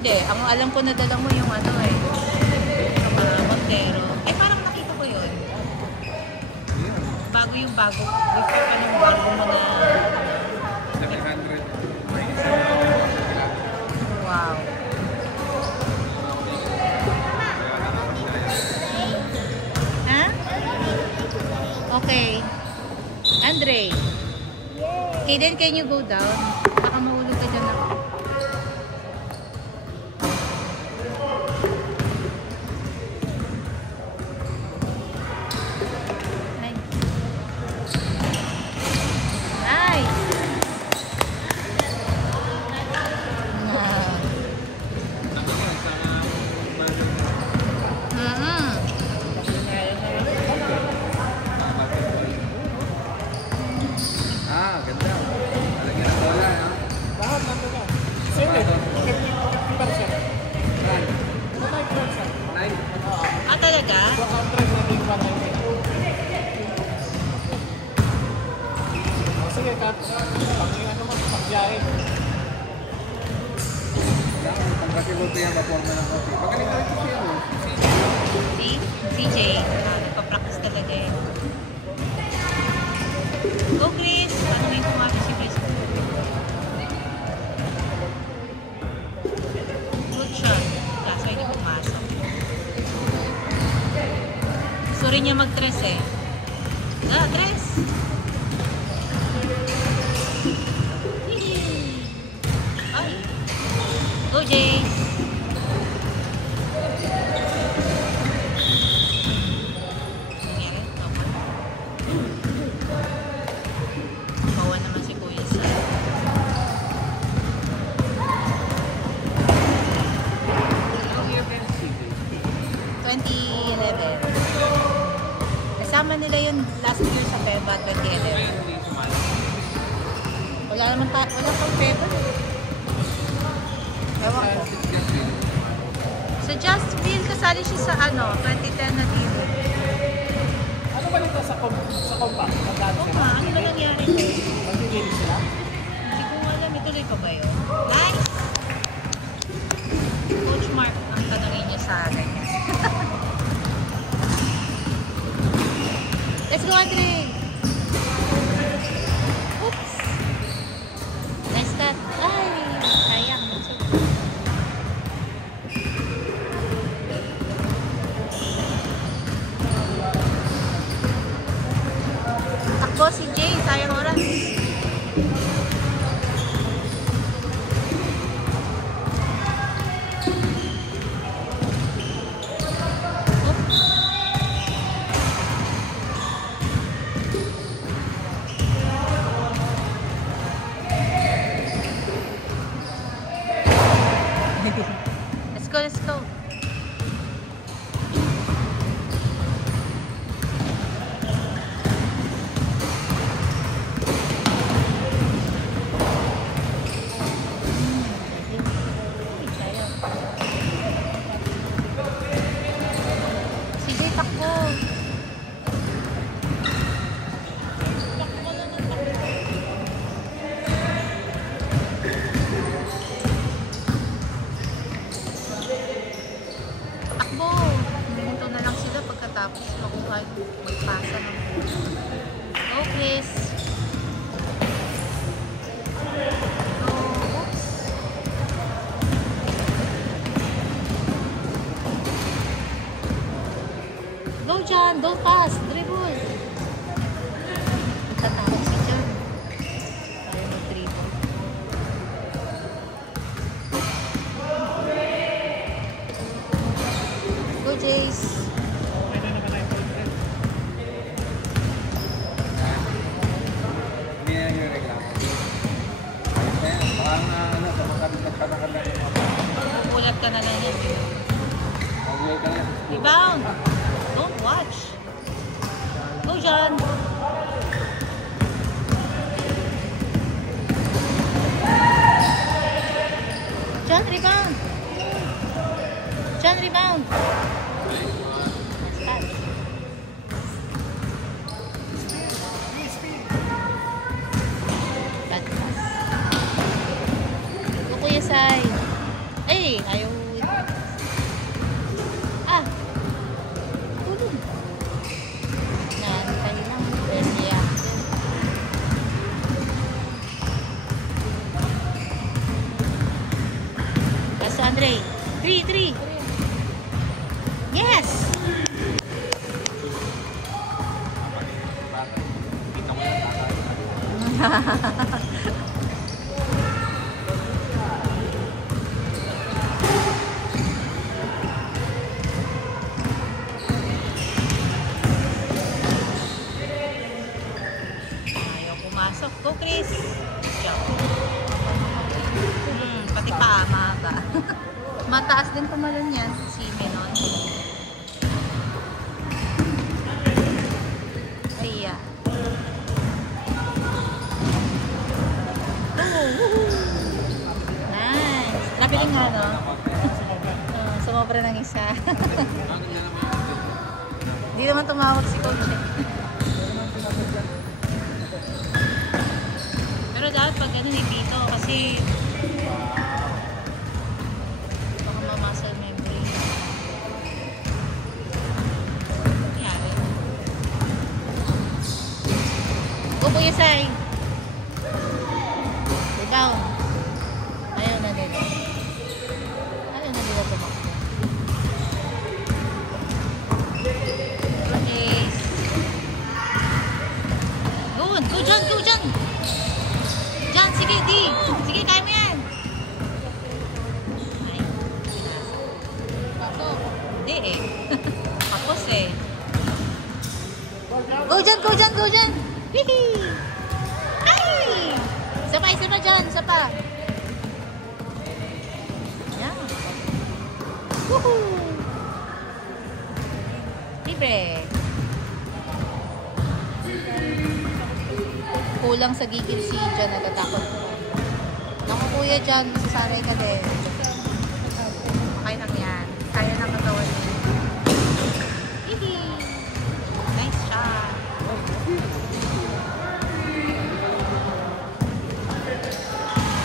Hindi. Ang alam ko na dala mo yung ano eh. Montero. Eh, parang nakita ko yun. Bago yung bago. Before pa yung bago mo na... 700. Wow. Ha? Okay. Andre. Kaden, can you go down? Baka mahulog ka dyan ako. Talaga? Sige, Kat. Pangingin mo, pagbiyahe. Ang kasi ko yung maporma ng coffee. Magaling tayo ko siya, no? Si CJ. Nagpa-practice talaga eh. Go, Chris! Ano yung kumati si Chris? Good shot. Kaso hindi pumasok. Gusto rin niya mag-tres eh. Tres! Ay! Go, Jace! Nangyari? Bawa naman si Kuya Sa. How year ba yung CJ? 2011. Kasama nila yun last year sa FEBA 2011. Wala naman wala pang FEBA. Ewan ko. Sa Justville, kasali siya sa ano, 2010 na team. Ano ba nito sa compact? Oo nga, ano ba nangyari doon? Magiging sila? Hindi ko alam, ituloy pa ba yun? Nice! Coach Mark, ang tanongin niya sa akin. Let's go, Andre! Oops! Nice that. Ay! Sayang. Takbo si Jay. Sayang oras. Let's go, let's go. CJ, takbo. Takbo. Minto na lang sila pagkatapos makuha magpasa ng go, Chris. Go. Oops. Go, John. Don't pass. Dribble. Tatakot si John. Ayaw mag-dribble. Go, Jace. Okay na naman tayo boyfriend. Hindi na yung reklamo. Baka nga, ano, kapag lang yung Ulat ka na lang yan. mag-uwi ka lang. Rebound. Don't watch. Go, John. John, rebound. John, rebound. Start. Bad pass. Go, Kuya Sai. Ay, ayaw Andre. 3. Yes! Ayaw pumasok. Go, Chris! Pati pa, maaga. Mataas din tumalon yan, si Menon. Ria. Nice. Nabiling nga, no? Sumobra ng isa. Hindi naman tumawag si Coach. Pero dapat pag ganun dito kasi baka mamasal memory. Yari. Go po yung side. Down. Ayaw na nila. Ayaw na nila tumakbo. Okay. Go dyan, go dyan. Dyan, sige, di. Sige, kaya mo yan. Ay, pasok. Hindi eh. Tapos eh. Go dyan. Hihi. Ay! Isa pa dyan, isa pa. Yan. Woohoo! Libre. Kulang sa gigil si Jan, natatakot. Naku kuya Jan, masasanay ka din. Okay lang yan. Kaya ng katawan niya. Hihi! Nice shot.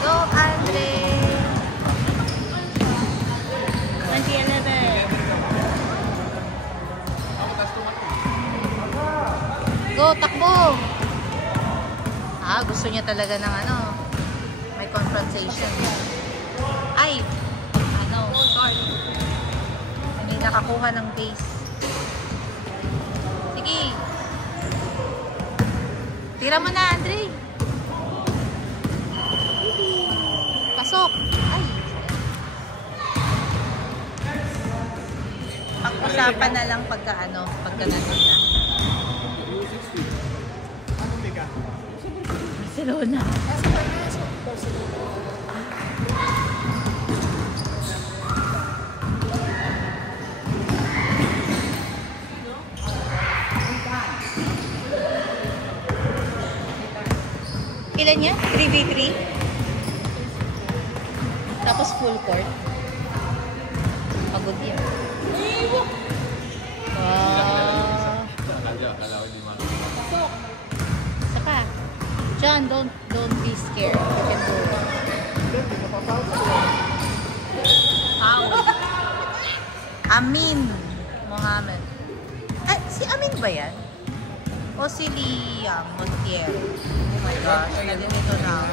Go, Andre! 2011. Go, takbo! Gusto niya talaga ng may confrontation. Ay! Short. Hindi nakakuha ng base. Sige! Tira mo na, Andre! Pasok! Ay! Pag-usapan na lang pagka pagka natin na. Barcelona. Ilan niya? 3v3? Tapos full court. Pagod yan. Wow. Isa pa. John, don't be scared. You can do it. Foul. Amin Mohammed. Si Amin ba yan? O si Liam Montiero? Oh my gosh, nandito na.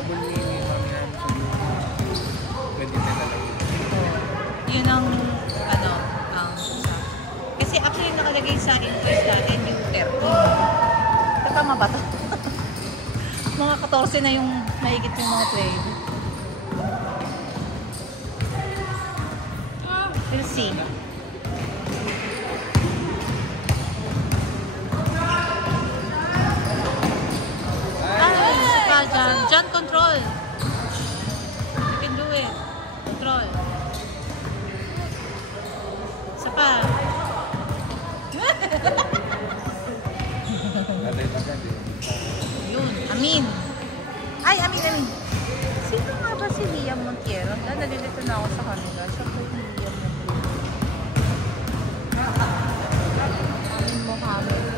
Yun ang kasi actually nakalagay sa interest natin yung 30. Tama ba ito? Mga 14 na yung mahigit yung mga trade. We'll see. John, control. You can do it. Control. Isa pa. Yun, Amin. Ay, Amin. Sino nga ba si Liam Montiero? Nalilito na ako sa kanila. Siya po yung Liam Montiero. Amin Mohammed.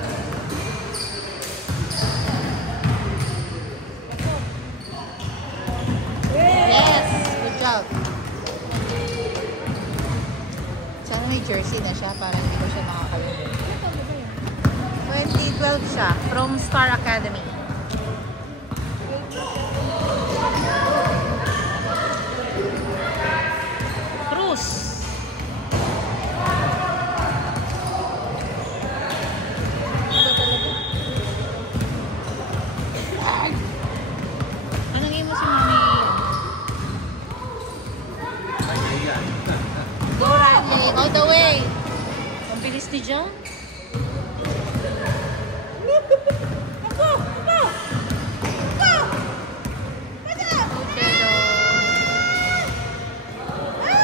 Yes! Good job. Sana may jersey na siya para hindi ko siya makakalimutan. 2012 siya. From Star Academy. True. Lucas. Anong imo si Mami? Go, Randy. All the way. Ang bilis ni John.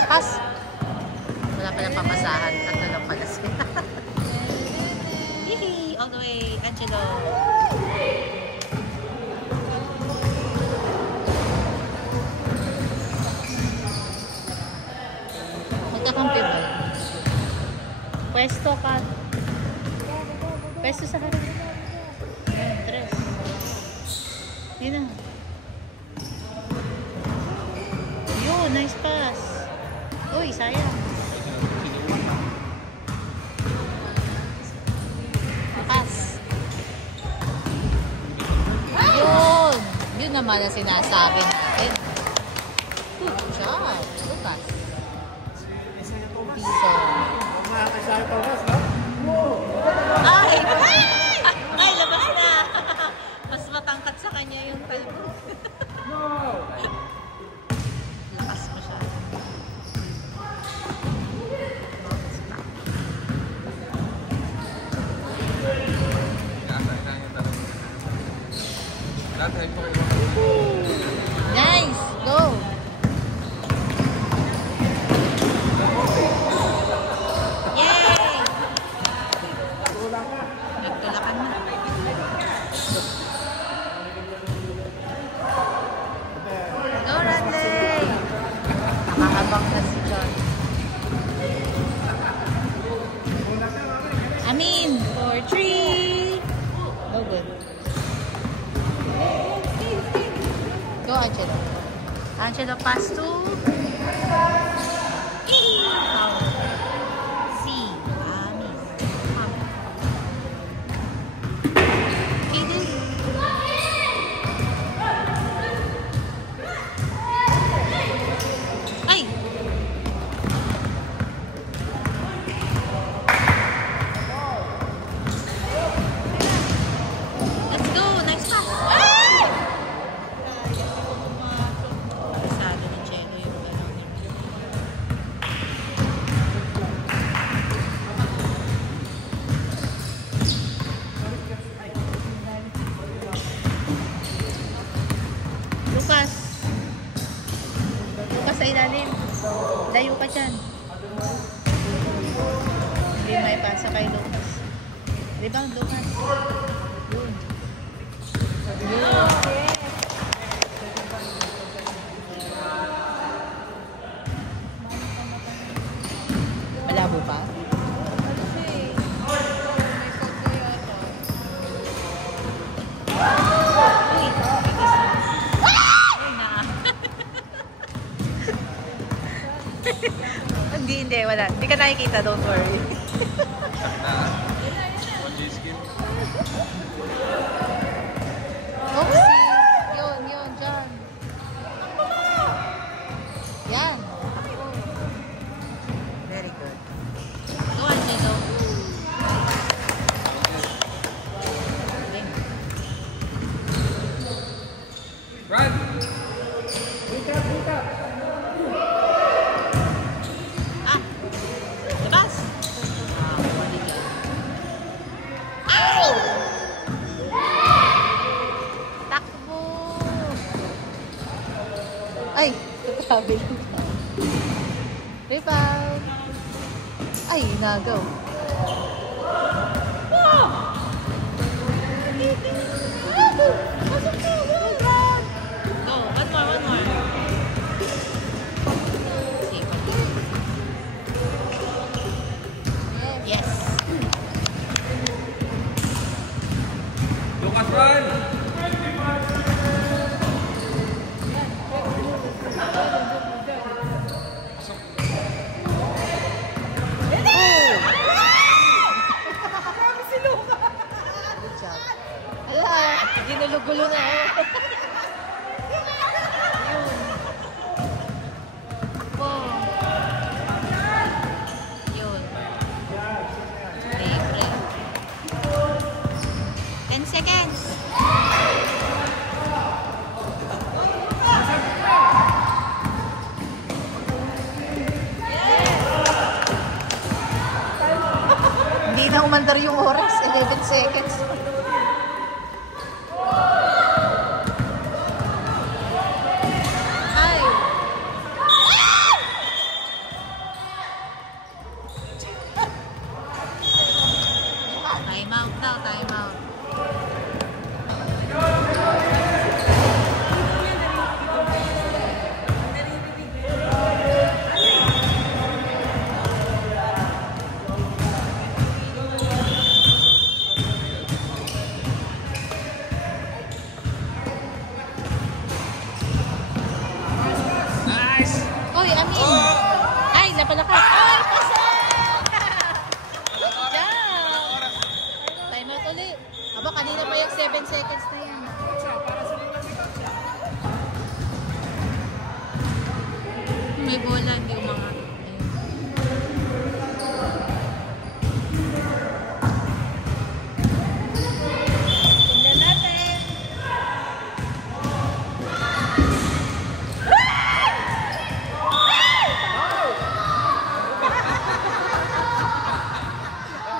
Pas. Wala palang papasahan. Tatlo lang pala sila. Hihi. All the way. Angelo. Magkakampi ba? Pwesto ka. Pwesto sa harap. Tres. Yun na. Yun. Nice pass. Uy, sayang. Pass. Yun. Yun naman ang sinasabi natin. Good job. Lucas. Piso. Ay! Ay, labas na. Mas matangkat sa kanya yung talbo. Lakas mo siya. Nice! Go! Yay! Nagtulakan na. Go, Radley! Nakahabang na si John. Amin! 4-3! No good. Go, Angelo. Angelo, pass to... C. Amin. Aiden. Ay! Let's go! Nice pass! Ay! Pasado ni Chelo yung gano'n niya. Lucas! Lucas sa ilalim. Layo ka dyan. Hindi may pasa kay Lucas. Rebound, Lucas. Yun. Yun. Malabo pa? Uy, hindi, wala. Hindi ka nakikita, don't worry. Oopsie! Yun, dyan. Yan. Very good. Go on, Chelo. Run! Ah! Labas! Huli ka. Ay! Takbo! Ay! Sabi lang. Rebound! Ay, nagaw. Go, one more. Yes. Lucas, run! Good job. Ala, ginulugulo na ako. Yun. Ako. na umandar yung oras. 11 seconds. Ay! Time out daw, time out. Uy, Amin! Ay, napalakas! Ay, pasok! Good job! Time out ulit. Aba, kanina pa yung 7 seconds na yan. May bola, hindi umangat. Tingnan natin.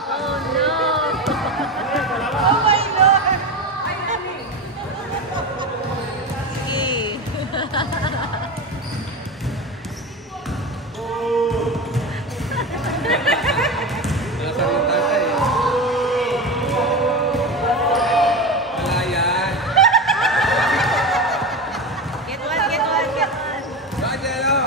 Oh no! Oh my Lord! Sige. Nasalita siya eh. Wala yan. Get one, get one, get one. Angelo!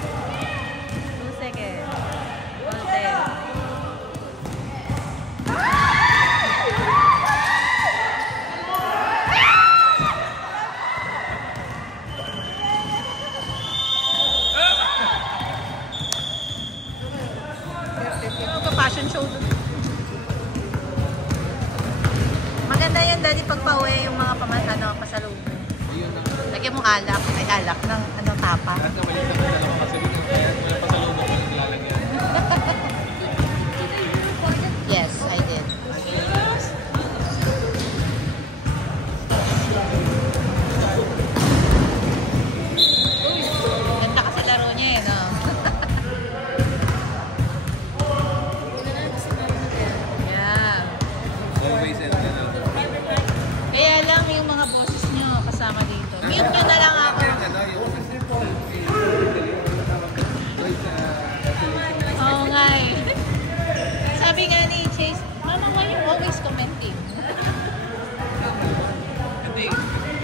Two seconds. All ten. Fashion show dun. Maganda yan, Daddy, pag pauwi yung mga pasalubong. Ayun na. Lagyan mo alak, ay alak ng tapa. Lahat na mali sa dalawa kasi dito. Kaya wala pasalubong ko yung nilalagyan. Yes, I did. Ganda kasi laro niya eh, no? Yeah. Always and Kaya lang yung mga boses niyo kasama dito. Mute nyo na lang ako. Oo nga eh. Sabi nga ni Chase, Mama, why you always commenting? Hindi.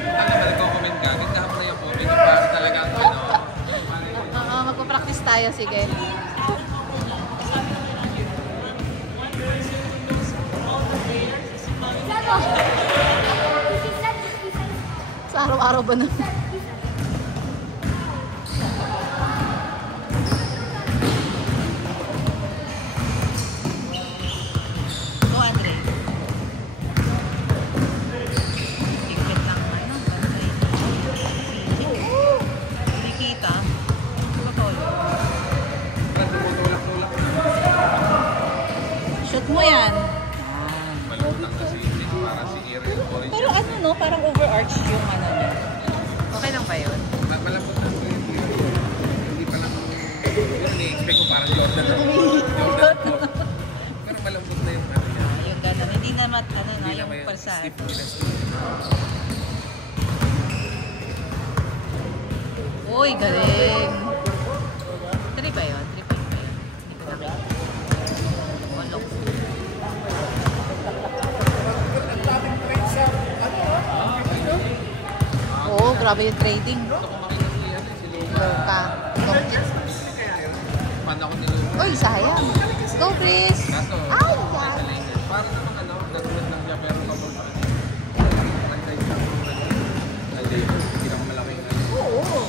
Alam mo, nagko-comment ka. Gindahan mo na yung comment. Para talagang ano. Oo, magpa-practice tayo. Sige. Sa araw-araw ba na? Go, Andre. Higpit lang naman, no? Nakikita. Patolo. Shoot mo yan. Malutang kasi para si Ariel Orange. Pero ano, no? Parang overarch yung ano niya. Okay lang ba yun? Malambot na po yung hindi pa lang ini-expect ko parang Jordan na. Jordan po. Pero malambot na yung ano niya. Yung gano'n. Hindi naman, ano na, Hindi yung naman palsa. stiff nila. Uy, galing. 3 ba yun? 3 ba yun? Hindi ko nakita. Walok. Oo, grabe yung trading. Gusto ko makita si ano, si Luka. Loka. Fan ako ni Luka. Uy, sayang. Go, Chris. Kaso, Ay, okay sa Lakers. Parang naman ano, nag-ulat lang siya pero kapag franchise siya kung Lakers, hindi naman malaki yung ano. Oo.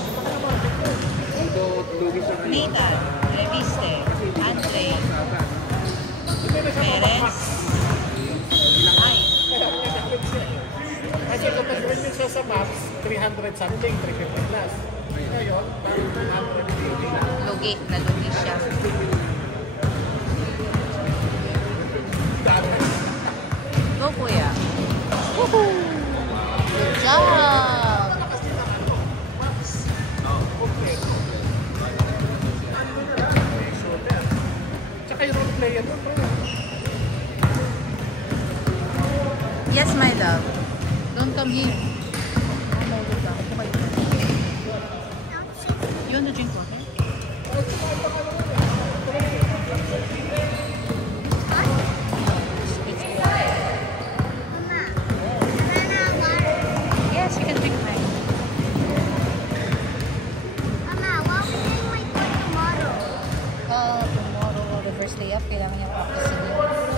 Although, lugi siya ngayon. Nathan, Reviste, Andre, Perez. Ay, Kasi kapag rin yun siya sa maps, 300 something, 350 plus. Ngayon, parang 280 na. lugi. Nalugi siya. Go, kuya. Woohoo! Good job! Yes, my love. Don't come here. Oh, no, look down. Okay. You want to drink water? Yes, you can drink mine. Tomorrow, the first day up, kailangan niya practice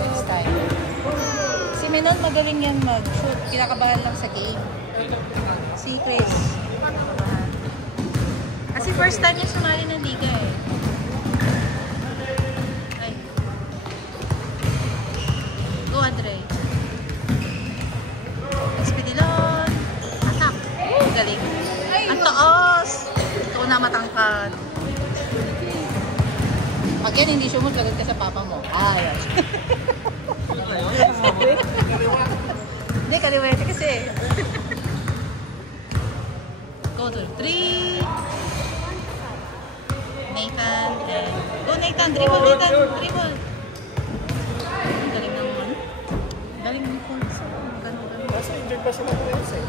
next time. Si Menon magaling yan mag-shoot. Kinakabahan lang sa game. Si Chris, kinakabahan. Kasi first time niya sumali ng liga eh. Ay. Go, Andre. Expedilon. Attack. Galing. Ang taas. Ito na matangkad. Pag yan hindi sumot, lagot ka sa papa mo. Ayos. Hindi, kaliwete kasi. Go to 3. Nathan. Go Nathan, dribble Nathan, dribble. Galing naman. Galing ng points. Ganun. Kasi enjoy pa sila points eh.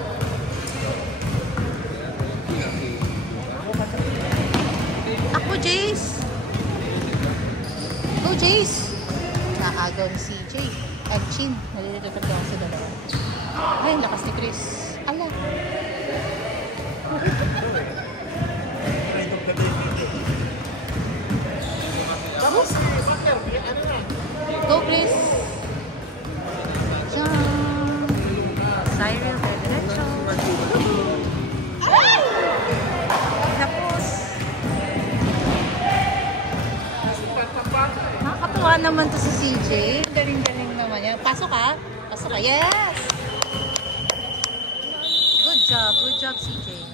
Ako, Jace. Go, Jace. Nakagaw ni si Jay. At Chin. Nalilipad lang sa dalawa. Ay, lakas ni Chris. Ala. Tapos si Bakar, ano na? Go, Chris. Jump. Cyril, diretso. Ay! Tapos. Nakakatuwa naman to si CJ. Galing-galing naman yan. Pasok ka. Pasok ka. Yes! Good job, CJ.